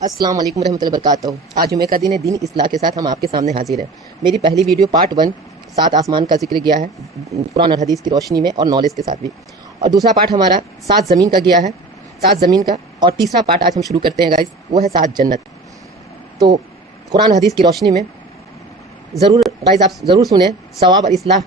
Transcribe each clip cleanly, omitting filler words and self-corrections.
अस्सलाम वालेकुम रहमतुल्लाहि वबरकातुहू। आज जुमे का दिन है। दीन इस्लाह के साथ हम आपके सामने हाजिर हैं। मेरी पहली वीडियो पार्ट 1 7 आसमान का जिक्र किया है कुरान और हदीस की रोशनी में और नॉलेज के साथ भी, और दूसरा पार्ट हमारा 7 ज़मीन का गया है, 7 ज़मीन का, और तीसरा पार्ट आज हम शुरू करते हैं गाइस, वो है 7 जन्नत। तो कुरान हदीस की रोशनी में ज़रूर गाइस आप ज़रूर सुने, सवाब और इस्लाह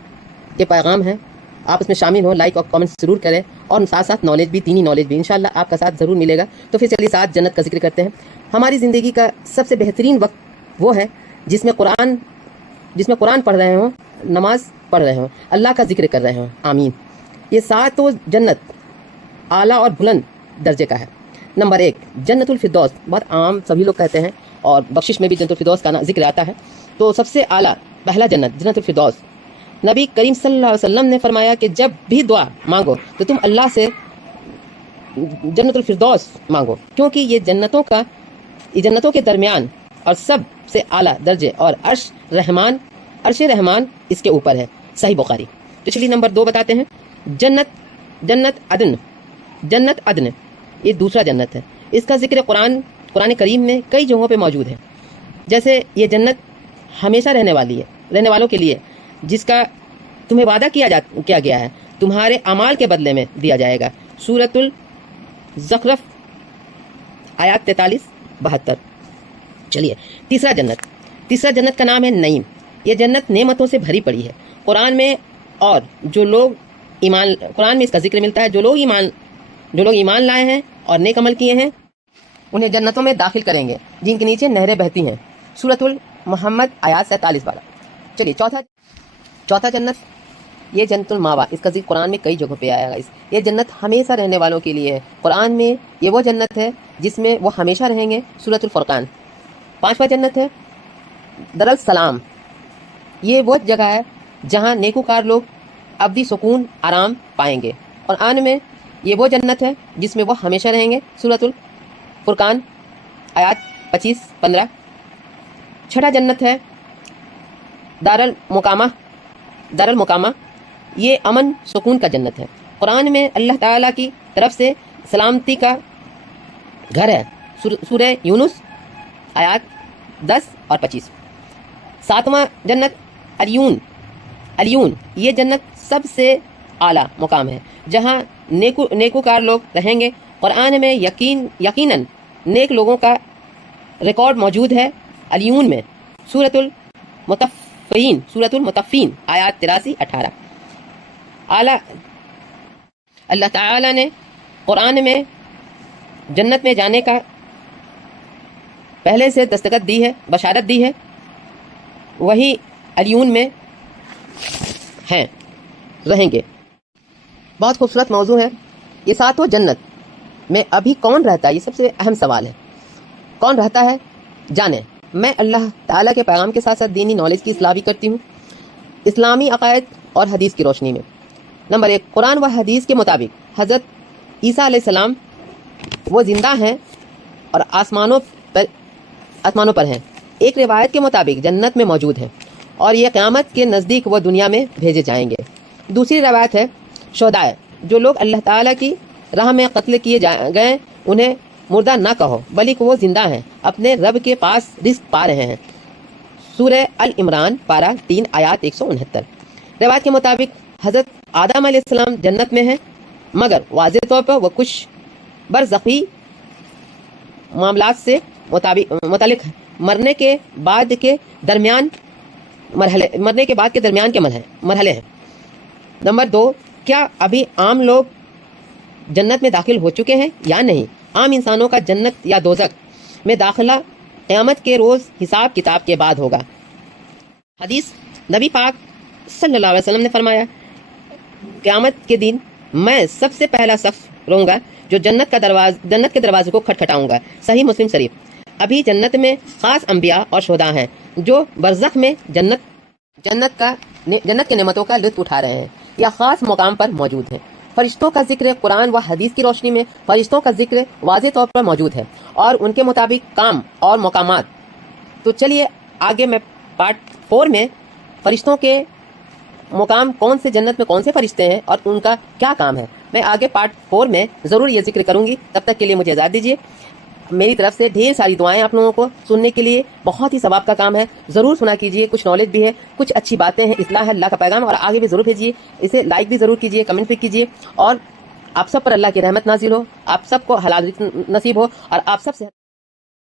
के पैगाम हैं, आप इसमें शामिल हो, लाइक और कमेंट ज़रूर करें, और साथ साथ नॉलेज भी, दीनी नॉलेज भी इंशाल्लाह आपका साथ ज़रूर मिलेगा। तो फिर चलिए 7 जन्नत का जिक्र करते हैं। हमारी ज़िंदगी का सबसे बेहतरीन वक्त वो है जिसमें कुरान पढ़ रहे हों, नमाज पढ़ रहे हों, अल्लाह का जिक्र कर रहे हों। आमीन। ये 7 जन्नत आला और बुलंद दर्जे का है। नंबर 1 जन्नतुल फिरदौस, बहुत आम सभी लोग कहते हैं, और बख्शिश में भी जन्नतुल फिरदौस का जिक्र आता है। तो सबसे आला पहला जन्नत जन्नतुल फिरदौस। नबी करीम सल्लल्लाहु अलैहि वसल्लम ने फरमाया कि जब भी दुआ मांगो तो तुम अल्लाह से जन्नतुल फिरदौस मांगो, क्योंकि ये जन्नतों के दरमियान और सबसे आला दर्जे, और अर्श रहमान इसके ऊपर है। सही बुखारी। तो चलिए नंबर 2 बताते हैं। जन्नत अदन, ये दूसरा जन्नत है। इसका जिक्र कुरान करीम में कई जगहों पे मौजूद है। जैसे ये जन्नत हमेशा रहने वालों के लिए, जिसका तुम्हें वादा किया गया है, तुम्हारे अमाल के बदले में दिया जाएगा। सूरतुल ज़ुखरफ आयत 43-72। चलिए तीसरा जन्नत का नाम है नईम। ये जन्नत नेमतों से भरी पड़ी है। कुरान में इसका जिक्र मिलता है। जो लोग ईमान लाए हैं और नेक अमल किए हैं, उन्हें जन्नतों में दाखिल करेंगे जिनके नीचे नहरें बहती हैं। सूरतुल मोहम्मद आयत 47-12। चलिए चौथा जन्नत, ये जन्नतुल मावा, इसका जिक्र कुरान में कई जगहों पे आया है। ये जन्नत हमेशा रहने वालों के लिए है। कुरान में ये वो जन्नत है जिसमें वो हमेशा रहेंगे। सूरतुल फुरकान। 5वां जन्नत है दरुल सलाम। ये वो जगह है जहाँ नेकूकार लोग अब्दी सुकून आराम पाएंगे। और आन में ये वो जन्नत है जिसमें वो हमेशा रहेंगे। सूरतुल फुरकान आयत 25-15। 6ठा जन्नत है दारुल मुकामा। ये अमन सुकून का जन्नत है। कुरान में अल्लाह ताला की तरफ से सलामती का घर है। सूरह यूनुस आयत 10 और 25। 7वां जन्नत अलियून, ये जन्नत सबसे आला मुकाम है जहाँ नेकूकार लोग रहेंगे। कुरान में यकीनन नेक लोगों का रिकॉर्ड मौजूद है अलियून में। सूरतुल मुतफ़्फ़ीन आयत 83-18। अल्लाह ताला ने कुरान में जन्नत में जाने का पहले से दस्तखत दी है, बशारत दी है। वही अलियून में हैं, रहेंगे। बहुत खूबसूरत मौजू है। ये 7 जन्नत में अभी कौन रहता है, ये सबसे अहम सवाल है। कौन रहता है जाने। मैं अल्लाह ताला के पैगाम के साथ साथ दीनी नॉलेज की इस्लाह भी करती हूँ, इस्लामी अकायद और हदीस की रोशनी में। नंबर 1 कुरान व हदीस के मुताबिक हज़रत ईसा अलैहिस्सलाम वो जिंदा हैं और आसमानों पर हैं। एक रिवायत के मुताबिक जन्नत में मौजूद हैं और ये क़यामत के नज़दीक वो दुनिया में भेजे जाएंगे। दूसरी रिवायत है शोहदाए, जो लोग अल्लाह ताला की राह में कत्ल किए गए, उन्हें मुर्दा ना कहो, बल्कि वो जिंदा हैं, अपने रब के पास रिज़्क़ पा रहे हैं। सूरह अल इमरान पारा 3 आयत 169। रिवायत के मुताबिक हज़रत आदम अलैहिस्सलाम जन्नत में हैं, मगर वाज़ेह तौर पर वो कुछ बरज़ख़ी मामलात से मुतालिक मरने के बाद के दरमियान के मरहले हैं। नंबर 2 क्या अभी आम लोग जन्नत में दाखिल हो चुके हैं या नहीं। आम इंसानों का जन्नत या दोज़ख में दाखिला क़यामत के रोज़ हिसाब किताब के बाद होगा। हदीस नबी पाक सल्लल्लाहु अलैहि वसल्लम ने फरमाया, क़यामत के दिन मैं सबसे पहला सफ़ रहूँगा जो जन्नत के दरवाजे को खटखटाऊँगा। सही मुस्लिम शरीफ। अभी जन्नत में ख़ास अंबिया और शुहदा हैं जो बरज़ख में जन्नत के नेमतों का लुत्फ़ उठा रहे हैं या ख़ास मुकाम पर मौजूद हैं। फरिश्तों का जिक्र कुरान व हदीस की रोशनी में फरिश्तों का जिक्र वाज़ेह तौर पर मौजूद है और उनके मुताबिक काम और मकामात। तो चलिए आगे मैं पार्ट 4 में फरिश्तों के मुकाम, कौन से जन्नत में कौन से फरिश्ते हैं और उनका क्या काम है, मैं आगे पार्ट 4 में ज़रूर ये जिक्र करूँगी। तब तक के लिए मुझे इजाज़त दीजिए। میری طرف سے ڈھیر ساری دعائیں آپ لوگوں کو سننے کے لیے. بہت ہی ثواب کا کام ہے, ضرور سنا کیجیے. کچھ نالج بھی ہے, کچھ اچھی باتیں ہیں, اصلاح ہے, اللہ کا پیغام, اور آگے بھی ضرور بھیجیے. اسے لائک بھی ضرور کیجیے, کمنٹ بھی کیجیے. اور آپ سب پر اللہ کی رحمت نازل ہو, آپ سب کو حلال رزق نصیب ہو, اور آپ سب سے